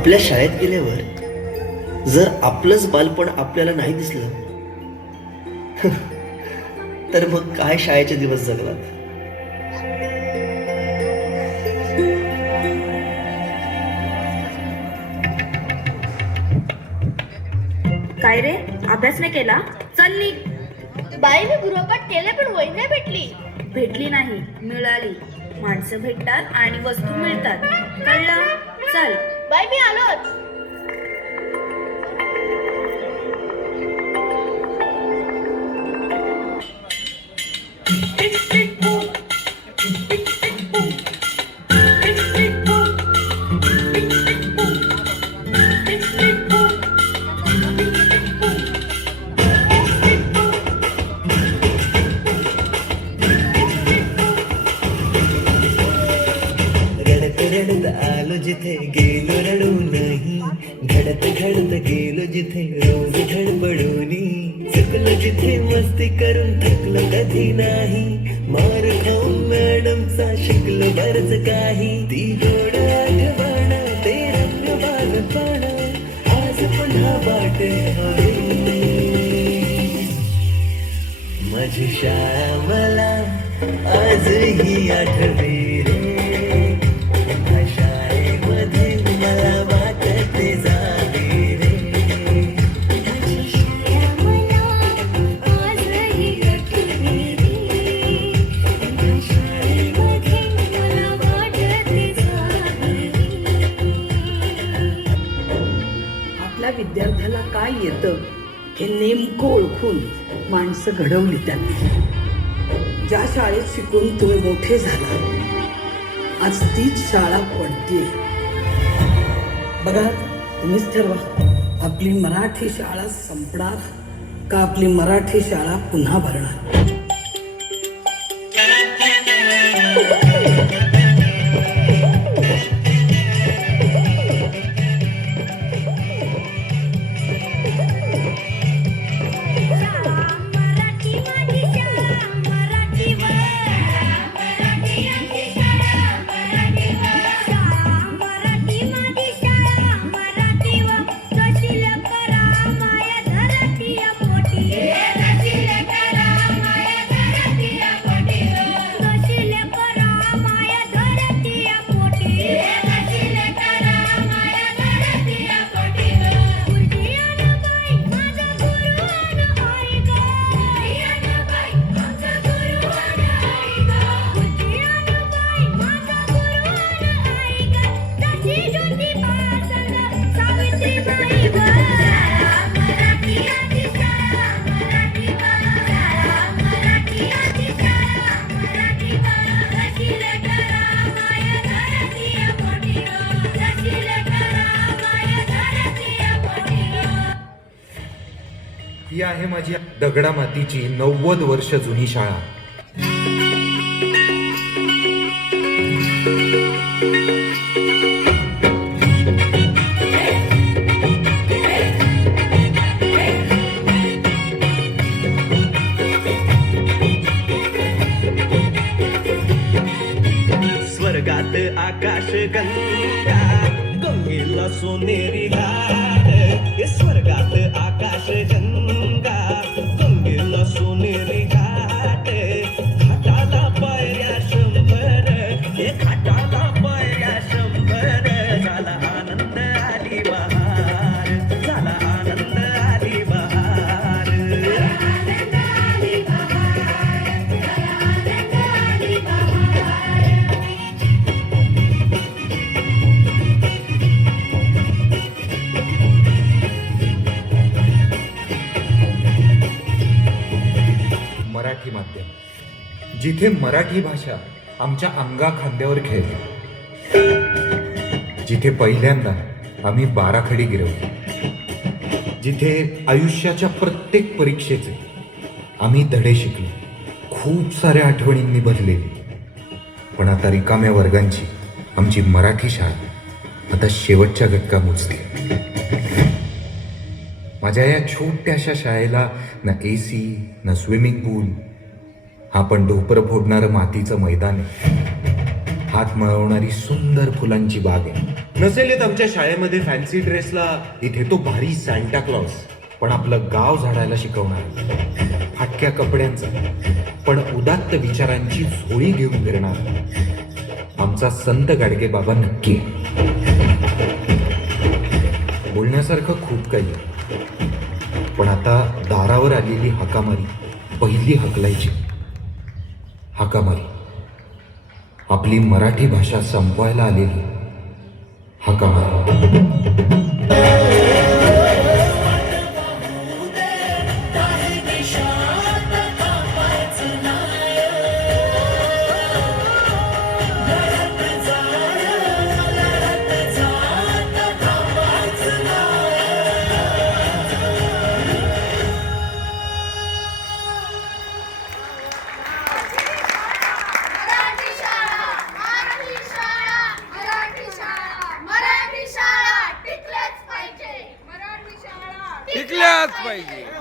आपल्या शाळेत गेल्यावर जर आपलंच बालपण आपल्याला नाही दिसलं तर मग काय शाळेचे दिवस जगलात. काय रे, अभ्यास नाही केला? चल निघ. बाई मी गृहपाठ केले पण वही नाही भेटली. भेटली नाही, मिळाली. माणसं भेटतात आणि वस्तू मिळतात, कळलं? चल. बाई मी आलोच. रडत रडत आलो जिथे गेलो रडू नाही, घडत घडत गेलो जिथे रोज धडपडूनी, चुकलो जिथे मस्ती करून थकलो कधी नाही, मार खाऊन मॅडमचा शिकलो बरच काही, ती गोड आठवण ते रंग बालपण आज पुन्हा वाट हवी. माझी शाळा मला आजही आठवे रे, त्या शाळेमध्ये मला वाटते जावे रे. माझी शाळा मला आजही आठवते रे, त्या शाळेमध्ये मला वाटते जावे रे. आपल्या विद्यार्थ्याला काय येतं हे नेमकं ओळखून माणसं घडवली त्यांनी. ज्या शाळेत शिकून तुम्ही मोठे झाला, आज तीच शाळा पडते. बघा, तुम्हीच ठरवा, आपली मराठी शाळा संपणार का आपली मराठी शाळा पुन्हा भरणार. मराठी माझी शाळा मराठीवर, मराठी आमची शाळा मराठीवर, मराठी माझी शाळा मराठीवर, जशी करा माया धरती पोटी, जशी करा माया धरती पोटी, जशी करा माया धरती पोटी, जशी करा माया धरती पोटी. गुरुजी आणि बाई माझा गुरु आणि आई गं, गुरुजी आणि बाई माझा गुरु आणि आई गं, गुरुजी आणि बाई माझा गुरु आणि आई गं, जशी ज्योतिबा सावित्रीबाई गं. मराठी आमची शाळा मराठीवर, मराठी आमची शाळा मराठीवर, जशी करा माया धरती पोटी, जशी करा माया धरती पोटी. ही आहे माझी दगडा मातीची 90 वर्ष जुनी शाळा. स्वर्गात आकाश गंगा, गंगेला सोनेरी घाट, हे स्वर्गात आकाश गंगा, गंगेला सोनेरी घाट, घाटाला पायऱ्या 100, हे घाटाला पायऱ्या 100, झाला आनंद आली बहार, झाला आनंद आली बहार. मराठी माध्यम, जिथे मराठी भाषा आमच्या अंगा खांद्यावर खेळली, जिथे पहिल्यांदा आम्ही 12 खडी गिरवली, जिथे आयुष्याच्या प्रत्येक परीक्षेचे आम्ही धडे शिकलो, खूप साऱ्या आठवणींनी भरलेली. पण आता रिकाम्या वर्गांची आमची मराठी शाळा आता शेवटच्या घटका मोजते. माझ्या या छोट्याशा शाळेला ना AC, ना स्विमिंग पूल, हा पण ढोपर फोडणारं मातीचं मैदान आहे, हात मळवणारी सुंदर फुलांची बाग आहे. नसेल येत आमच्या शाळेमध्ये फॅन्सी ड्रेसला, इथे तो भारी सॅन्टा क्लॉज, पण आपलं गाव झाडायला शिकवणार, फाटक्या कपड्यांचा पण उदात्त विचारांची झोळी घेऊन फिरणार आमचा संत गाडगे बाबा नक्की. बोलण्यासारखं खूप काही आहे. पण आता दारावर आलेली हाकामारी पहिली हकलायची. हाकामारी, आपली मराठी भाषा संपवायला आलेली हाकामारी. मराठी शाळा, मराठी शाळा, मराठी शाळा, मराठी शाळा टिकल्याच पाहिजे. मराठी शाळा टिकल्याच पाहिजे.